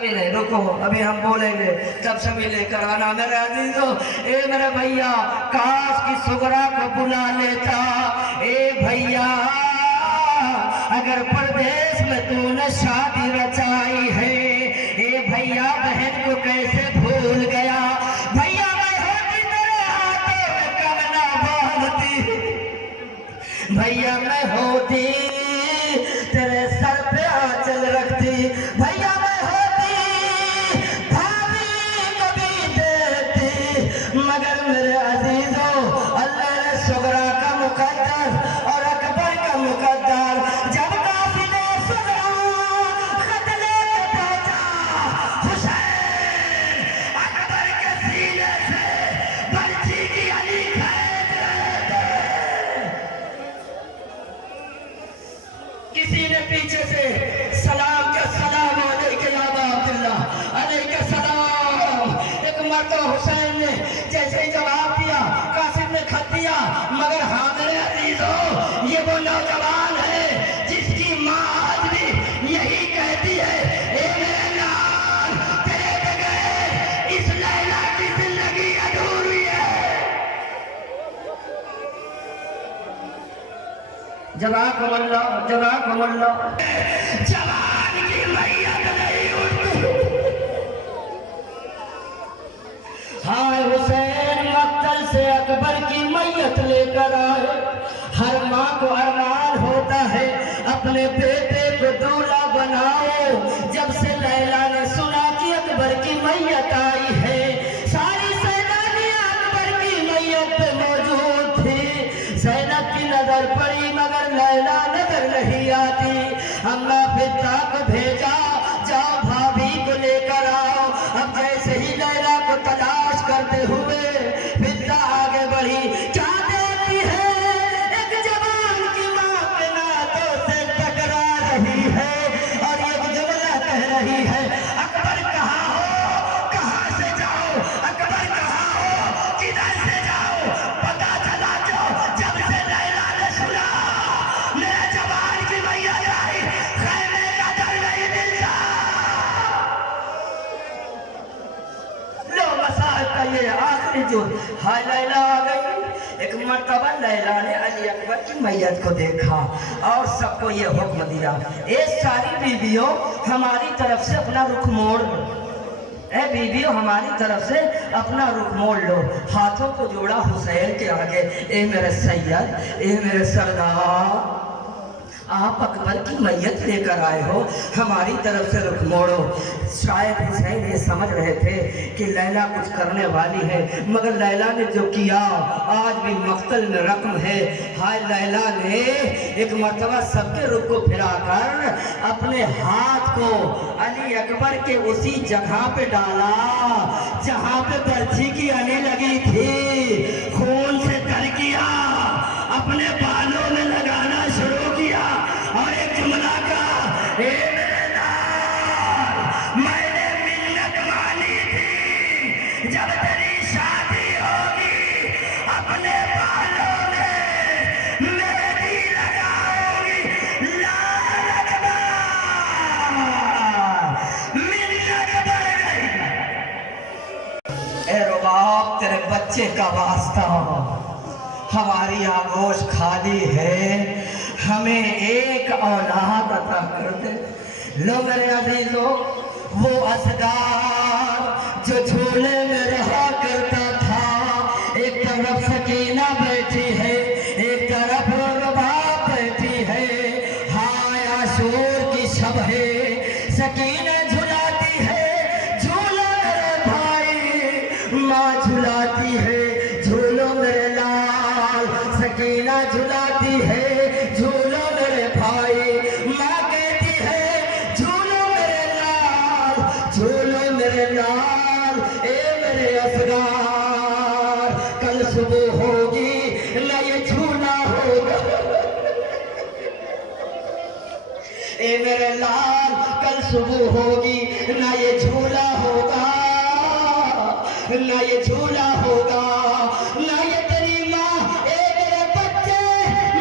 अभी नहीं रुको, अभी हम बोलेंगे तब सभी लेकर आना मेरे अजीजों। ए मेरे भैया काश की सुगरा को बुला लेता। ए भैया अगर परदेश में तूने शादी रचाई है, ए भैया बहन को कैसे भूल गया। भैया मैं होती तेरे हाथों में कंगना बांधती, भैया मैं होती तेरे सर पे आंचल रखती, भैया मैं होती भाभी कभी देती। मगर मेरे अजीजों अल्लाह ने सुगरा का मुकद्दर और अकबर का मुकद्दर जब काफिले सुगरा खत लेके पहुंचा, हुसैन अकबर के सीने से बर्छी की अली खींच रहे थे। किसी ने पीछे से सलाम के सलाम अलैका या अबा अब्दुल्लाह अलैका सलाम। एक मर्तबा हुसैन ने जैसे ही जवाब दिया कासिम ने खत दिया। मगर हाँ मेरे अजीजों ये वो नौजवान है जिसकी माँ आज भी यही कहती है, ए मेरे लाल तेरे बगैर इस लैला की जिंदगी अधूरी है। जवाकुमुल्लाह जवाकुमुल्लाह। जवान की मैयत नहीं उठती। हाय हुसैन मक्तल से अकबर की मैयत लेकर आए। हर माँ को अरमान होता है अपने बेटे को दूल्हा बनाओ। जब से लैला ने सुना कि अकबर की मैयत आई है, सारी सैलानियां अकबर की मैयत पे मौजूद थी। ज़ैनब की नजर पड़ी मगर लैला नजर नहीं आती। अम्मा फिदा को भेजा, जाओ भाभी को लेकर आओ। अब जैसे ही लैला को तलाश करते हुए फिदा आगे बढ़ी, क्या देखती है एक जवान की माँ के नातों से टकरा रही है और एक जुमला कह रही है, अकबर कहाँ हो, कहाँ से जाओ, अकबर कहाँ हो, किधर से जाओ। पता चला जो जब से लैला ने सुना मेरा जवान की मैयत आई, खैमे का डर नहीं मिलता। लो मसाल का ये आखिरी जो हाय लैला आ गई। एक मर्तबा लैला ने अली अकबर की मैयत को देखा और सबको ये हुक्म दिया, ए सारी बीवियों हमारी तरफ से अपना रुख मोड़ लो। ए बीवियों हमारी तरफ से अपना रुख मोड़ लो। हाथों को जोड़ा हुसैन के आगे, ए मेरे सैयद, ए मेरे सरदार, आप अकबर की मैयत लेकर आए हो, हमारी तरफ से रुख मोड़ो। शायद हुसैन ये समझ रहे थे कि लैला कुछ करने वाली है, मगर लैला ने जो किया आज भी मख्तल में रकम है। हाय लैला ने एक मर्तबा सबके रुख को फिराकर अपने हाथ को अली अकबर के उसी जगह पे डाला जहाँ पे बर्छी की अली लगी थी। खून से तर किया, अपने बालों में लगाना शुरू किया और एक जुमला का, ए मेरे लाल मैंने मिन्नत मानी थी जब तेरी शादी होगी अपने बालों में मेहंदी लगाऊंगी। लाल अकबर मिन्नत बढ़ गई। ए रुबाब तेरे बच्चे का वास्ता हो, हमारी आगोश खाली है, हमें एक औलाद अता कर दे। लो मेरे अजीजों वो असगार जो झूले में रहा करता था, एक तरफ सकीना बैठी है, एक तरफ रुबाब बैठी है। हाय आशूर की शब है, सकीना झुलाती है झूला मेरे भाई, माँ झुलाती है झूलो मेरे लाल, सकीना झुलाती है झूलो मेरे भाई, माँ कहती है झूलो मेरे लाल, झूलो मेरे लाल। ए मेरे असगार कल सुबह होगी ना ये झूला होगा, ए मेरे लाल कल सुबह होगी ना ये झूला होगा, ना ये झूला होगा, ना ये तेरी माँ। ए मेरे बच्चे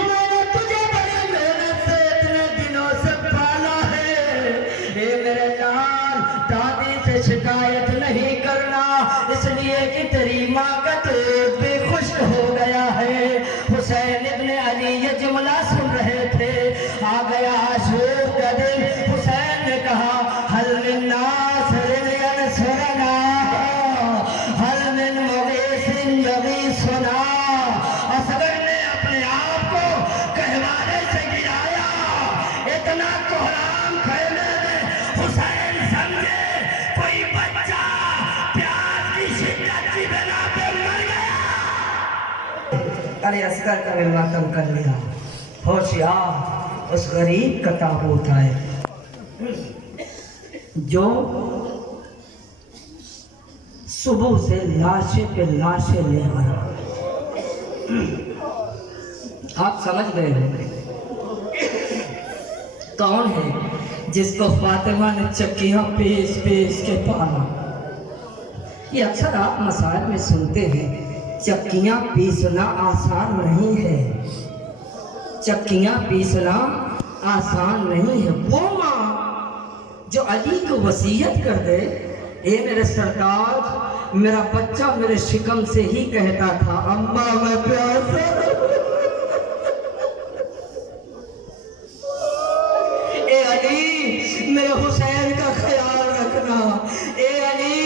मैंने तुझे बड़ी मेहनत से इतने दिनों से पाला है। ए मेरे लाल दांत इसलिए कि तेरी माँ का दूध भी खुश्क हो गया है। हुसैन इब्ने अली ये जुमला सुन रहे थे। आ गया आशूर का दिन। हुसैन ने कहा हल मिन नासिरिन यनसुरना हल मिन मुगीसिन युगीसुना। असगर ने अपने आप को कहवाने से गिराया। इतना कोहराम खेमे में हुसैन समझे कोई बच्चा प्यार की शिद्दत की बिना पे मर गया। अरे असगर का भी मातम कर लिया। होशियार उस गरीब का ताबूत है जो सुबह से लाशें पे लाशें ले आ रहा। आप समझ गए होंगे कौन है जिसको फातिमा ने चक्कियां पीस पीस के पाला। ये अक्सर आप मसाइल में सुनते हैं। चक्कियां पीसना आसान नहीं है। चक्कियां पीसना आसान नहीं है। वो माँ जो अली को वसीयत कर दे, ए मेरे सरताज मेरा बच्चा मेरे शिकम से ही कहता था अम्मा मैं प्यासा। ए अली मेरे हुसैन का ख्याल रखना। ए अली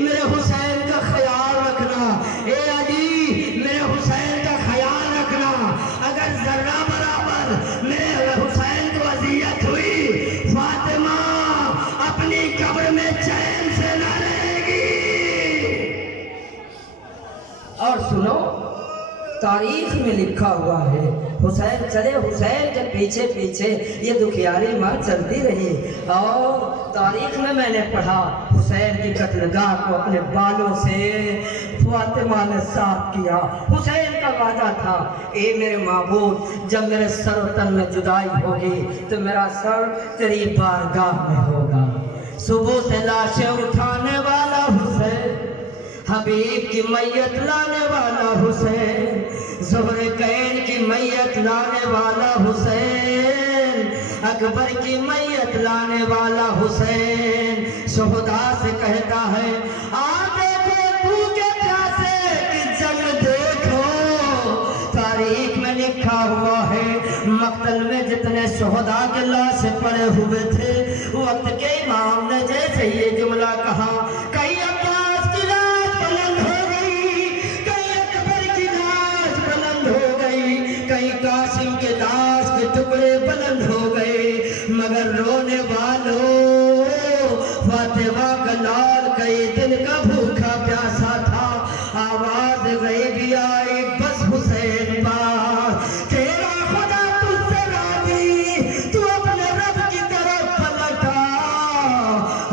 मेरे हुसैन का ख्याल रखना। ए अली मेरे हुसैन का ख्याल रखना। अगर जर्रा बराबर मेरे हुसैन को अजियत हुई, फातिमा अपनी कब्र में चैन से न रहेगी। और सुनो, तारीख में लिखा हुआ है हुसैन चले, हुसैन के पीछे पीछे ये दुखियारी माँ चलती रही। और तारीख में मैंने पढ़ा हुसैन की कत्लगाह को अपने बालों से फातिमा ने साफ किया। हुसैन का वादा था ए मेरे महबूब जब मेरे सर तन में जुदाई होगी तो मेरा सर तेरी बारगाह में होगा। सुबह से लाशें उठाने वाला हुसैन, हबीब की मैयत लाने वाला हुसैन, ज़ोहरे कैन की मैयत लाने वाला हुसैन, अकबर की मैयत लाने वाला हुसैन। शोहदा से कहता है आ देखो भूखे प्यासे की जंग देखो। तारीख में लिखा हुआ है मक्तल में जितने शोहदा के लाश पड़े हुए थे, वक्त के इमाम ने जैसे ये जुमला कहा, कई अब्बास की लाश बुलंद हो गई, कई अकबर की लाश बुलंद हो गई, कई कासिम के लाश के टुकड़े बुलंद हो गए, मगर रोने वालों फातिमा का लाल कई दिन का भूखा प्यासा था। आवाज गई भी आई बस हुसैन पास, तेरा खुदा तुझसे राजी, तू अपने रब की तरफ पलटा।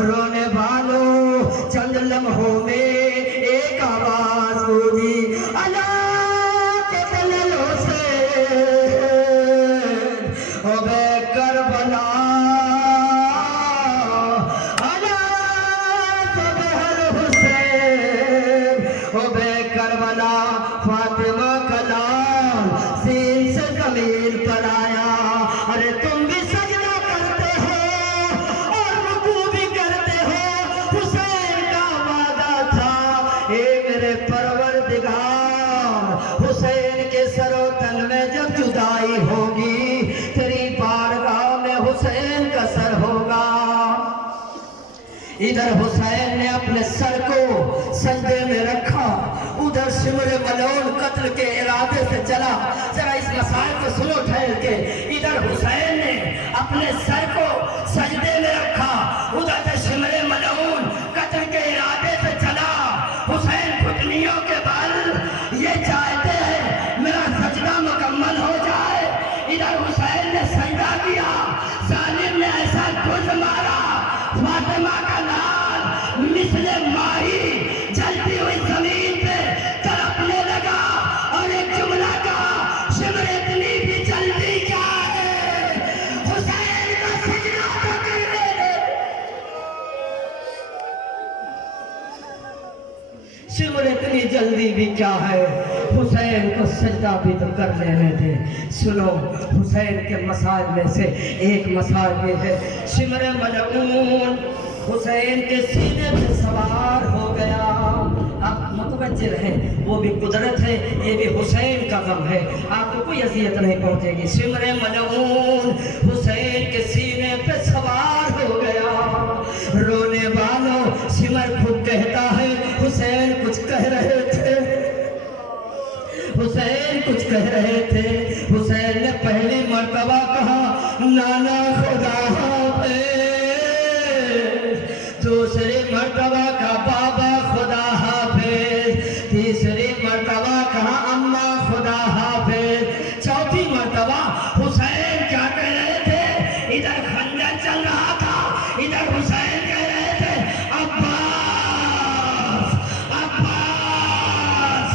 रोने वालों चंद लम्हों में एक आवाज गूंजी, अला के दललों से ओ बे करबला, अला के बहर हुसैन ओ बे करबला। फातिमा का लाल सीन से जमीन पर आया। अरे तुम भी सजदा करते हो और रुकू भी करते हो। हुसैन का वादा था ए मेरे परवरदिगार, हुसैन के सरो तन में जब जुदाई होगी तेरी बारगाह में हुसैन का सर होगा। इधर हुसैन ने अपने सर को सजदे में रखा, उधर शिमर मलून कत्ल के इरादे से चला। जरा इस मसाइल को सुनो ठहर के। इधर हुसैन ने अपने सर को सजदे में रखा, उधर से शिमर मलून कत्ल के इरादे से चला। हुसैन घुटनियों के बल ये चाहते हैं मेरा सजदा मुकम्मल हो जाए। इधर हुसैन ने सजदा किया, जालिम ने ऐसा गुज मारा, फातिमा का लाल मिसले माही जलती हुई जमीन पे तड़पने लगा और एक जुमला कहा, शिमर इतनी भी जल्दी क्या है, हुसैन का सजदा तो करने दे। शिमर इतनी जल्दी भी क्या है, हुसैन को सजदा भी तो कर लेने दे। सुनो, हुसैन के मसाइल में से एक मसाइल ये है, शिमर मलऊन हुसैन के सीने पे सवार हो गया। अब मुतवज्जे रहें, वो भी कुदरत है, ये भी हुसैन का गम है, आपको कोई अजियत नहीं पहुंचेगी। सिमरे मलऊन हुसैन के सीने पे सवार हो गया। रोने वालों सिमर खूब कहता है, हुसैन कुछ कह रहे थे, हुसैन कुछ कह रहे थे। हुसैन ने पहली मर्तबा कहा नाना खुदा हाफिज़, दूसरी मर्तबा का बाबा खुदा हाफिज़, तीसरी मर्तबा कहा अम्मा खुदा हाफिज़, चौथी मर्तबा हुसैन क्या कह रहे थे, इधर खंजर चल रहा था, इधर हुसैन कह रहे थे अब्बास अब्बास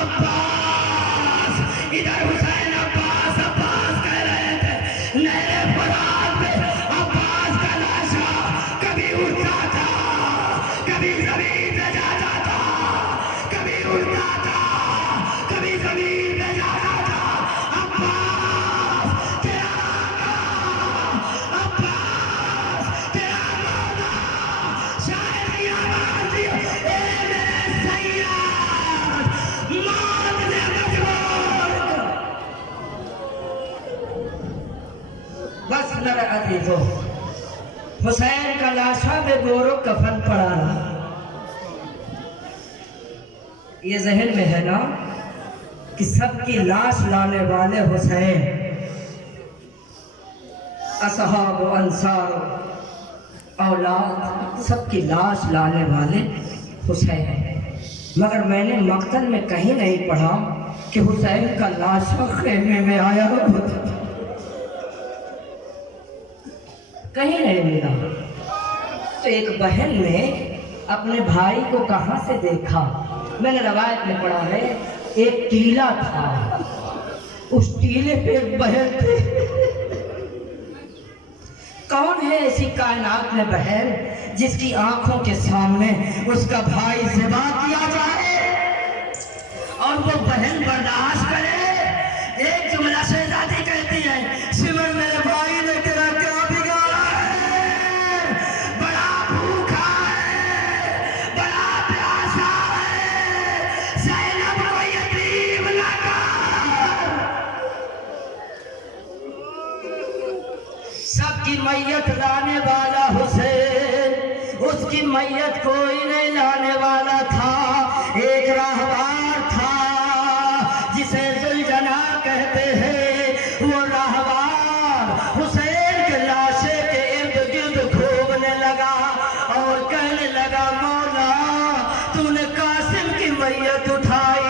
अब्बास, इधर हुसैन अब्बास अब्बास कह रहे थे। नहरे फरात में अब्बास का लाशा कभी उड़ता था, कभी जमीन पे जाता था, कभी उड़ता था, कभी जमीन पे जाता था। अब्बास तेरा नाम, अब्बास तेरा मौला, शायद ये आवाज़ दी, ए मेरे सैयद, मौत ने मजबूर कर। बस मेरे अजीजों, हुसैन का लाशा में गोरो कफन पड़ा रहा। ये जहन में है ना कि सबकी लाश लाने वाले हुसैन, असहाब अंसार औलाद सबकी लाश लाने वाले हुसैन। मगर मैंने मक्तल में कहीं नहीं पढ़ा कि हुसैन का लाशा खेमे में आया हो, कहीं नहीं मिला। तो एक बहन ने अपने भाई को कहाँ से देखा, मैंने रवायत में पढ़ा है, एक टीला था, उस टीले पे एक बहन थी। कौन है ऐसी कायनात में बहन जिसकी आंखों के सामने उसका भाई ज़िबा किया जाए और वो बहन बर्दाश्त करे। एक जुमला शहजादी कहती है, सिमर मेरे भाई ने तेरा क्या बिगाड़ा है, बड़ा भूखा है, बड़ा प्यासा है, ज़ैनब को यतीम ना कर। सबकी मैयत लाने वाला हुसैन, उसकी मैयत कोई नहीं लाने वाला था। एक राहवार था जिसे जुलजना कहते हैं, वो राहवार हुसैन के लाशे के इर्द गिर्द घूमने लगा और कहने लगा, मौला तूने कासिम की मैयत उठाई,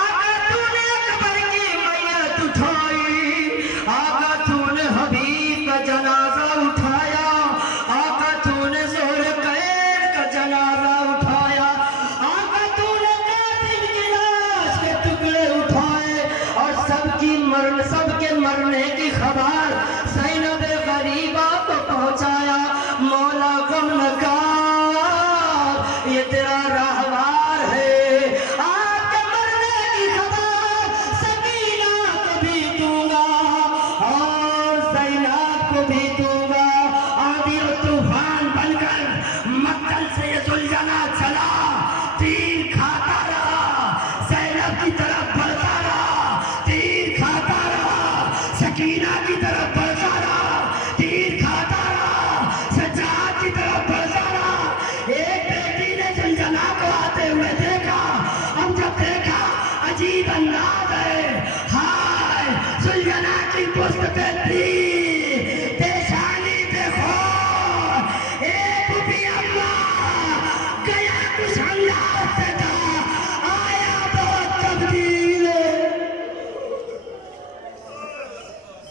आका तूने अकबर की मैयत उठाई, आका तूने हबीब का जनाजा उठाया, आका तूने ज़ुल्क़ैन का जनाजा उठाया, आका तूने कातिल की लाश के टुकड़े उठाए और सबके मरने की खबर ज़ैनब गरीबा को पहुंचाया। मौला गम न कर, ये तेरा राहवार है, आपके मरने की खबर सकीना को भी दूंगा और ज़ैनब को भी दूंगा। आंधी और तूफान बनकर मक्तल से ये जुलझना चला, तीर खाता रहा, ज़ैनब की तरफ बढ़ता रहा, तीर खाता रहा, सकीना की तरफ बढ़ता रहा, तीर खाता रहा, सज्जाद की तरफ बढ़ता रहा। एक बेटी ने जुलझना को आते हुए देखा, अब जब देखा अजीब अंदाज है, हाय जुलझना की पुष्ट पे तीर, पेशानी पे खोर, एक भी अम्मा गया कुछ अंदाज से था, आया बहुत तब्दील।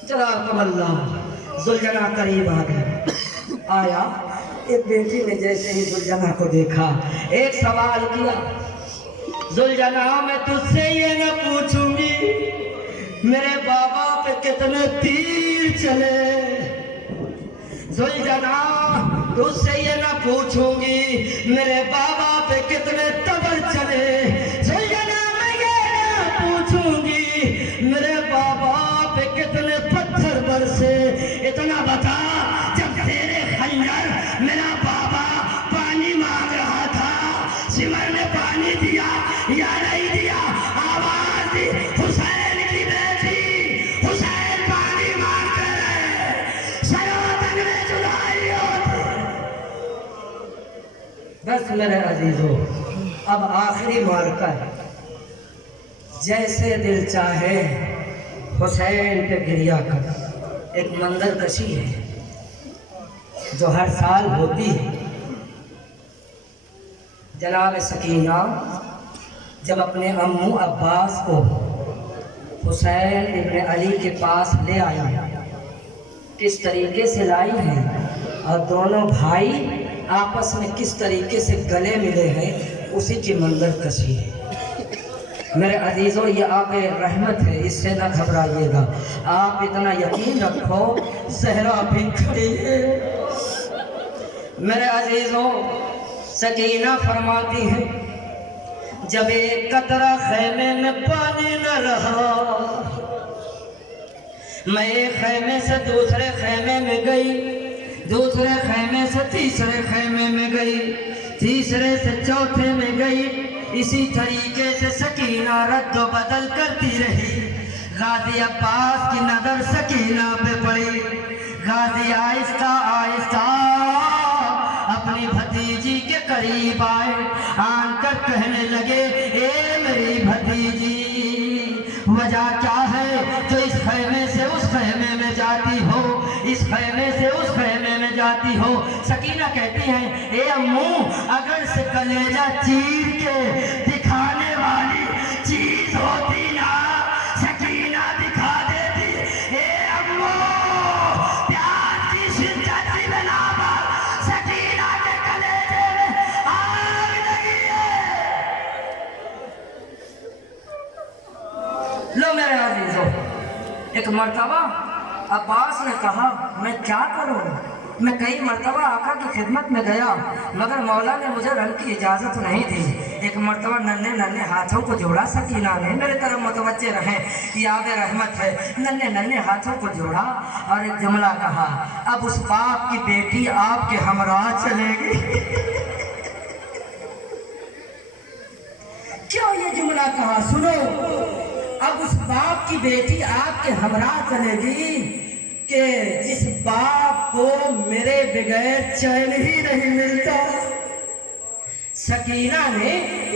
जज़ाकल्लाह, जुलझना करीब आ गया, आया। एक बेटी ने जैसे ही जुलझना को देखा, एक सवाल किया, जुलझना मैं तुझसे ये न पूछूंगी मेरे बाबा पे कितने तीर चले, जुलझना तुझसे ये न पूछूंगी मेरे बाबा पे कितने तबर चले, जुलझना मैं ये न पूछूंगी मेरे बाबा पे कितने पत्थर बरसे। इतना बता, जब तेरे खंजर मेरा बाबा पानी मांग रहा था, सिमर ने पानी दिया, या नहीं दिया? आवाज दी हुसैन की बेटी, हुसैन पानी मांगते रहे, शराब में जुदाई होती। बस मेरे अजीजों, अब आखिरी मार्का है। जैसे दिल चाहे हुसैन पे गिरिया कर। एक मंदिर कशी है जो हर साल होती है। जनाब सकीना जब अपने अम्मू अब्बास को हुसैन इब्न अली के पास ले आई, किस तरीके से लाई हैं और दोनों भाई आपस में किस तरीके से गले मिले हैं, उसी की मंजर कशी है। मेरे अजीज़ों, ये आप रहमत है, इससे न घबराइएगा। आप इतना यकीन रखो, सहरा भी खड़ी है। मेरे अजीज़ों, सकीना फरमाती है, जब एक कतरा खैमे में पानी न रहा, मैं एक खैमे से दूसरे खैमे में गई, दूसरे खैमे से तीसरे खैमे में गई, तीसरे से चौथे में गई। इसी तरीके से सकीना रद्द बदल करती रही। गाजी अब्बास की नजर सकीना पे पड़ी। गाजी आहिस्ता आहिस्ता अपनी भतीजी के करीब आए, आकर कहने लगे, ए मेरी भतीजी, वजह क्या है तो इस खैमे से उस खैमे में जाती हो, इस खैमे से उस खैमे में जाती हो? सकीना कहती है, ए अम्मू, अगर से कलेजा चीर के दिखाने वाली चीज होती ना, सकीना दिखा देती। ए अम्मू, प्यार की शिद्दत की बिना पर सकीना के कलेजे में आग लगी है। लो मेरे अजीजों, एक मर्तबा अब्बास ने कहा, मैं क्या करूं? मैं कई मर्तबा आका की खिदमत में गया, मगर मौला ने मुझे रन की इजाज़त नहीं दी। एक मर्तबा नन्हे नन्हे हाथों को जोड़ा, सकीना ने मेरे तरफ मुतवज्जे रहे, याद रहमत है, नन्हे नन्हे हाथों को जोड़ा और एक जुमला कहा, अब उस बाप की बेटी आपके हमराह चलेगी। क्यों ये जुमला कहा? सुनो, अब उस बाप की बेटी आपके हमराह चलेगी कि जिस बाप को मेरे बगैर चैन ही नहीं मिलता। सकीना ने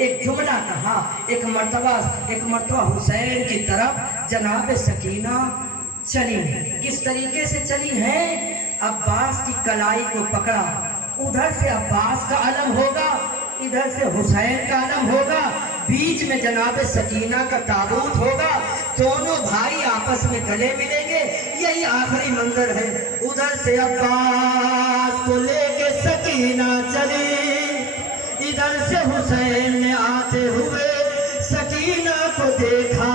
एक जुमला कहा। एक मर्तबा हुसैन की तरफ जनाब सकीना चली। किस तरीके से चली है? अब्बास की कलाई को पकड़ा, उधर से अब्बास का अलम होगा, इधर से हुसैन का अलम होगा, बीच में जनाब सकीना का ताबूत होगा, दोनों भाई आपस में गले मिलेंगे। यही आखिरी मंजर है। उधर से अब्बास को लेके सकीना चली, इधर से हुसैन ने आते हुए सकीना को देखा।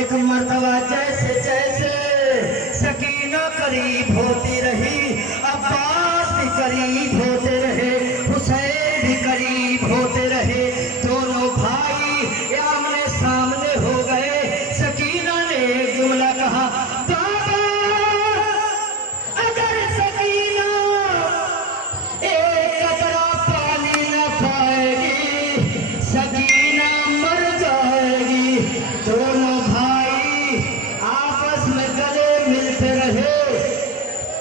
एक मर्तबा जैसे जैसे सकीना करीब होती रही, अब्बास भी करीब होते रहे, हुसैन भी करीब होते रहे, दोनों भाई आमने सामने हो गए। सकीना ने एक जुमला कहा, बाबा, अगर सकीना एक कतरा पानी न पाएगी, सकीना मर जाएगी। दोनों भाई आपस में गले मिलते रहे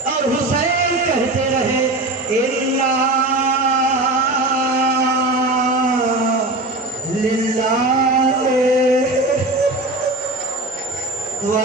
और हुसैन कहते रहे, इन्ना लिल्लाह व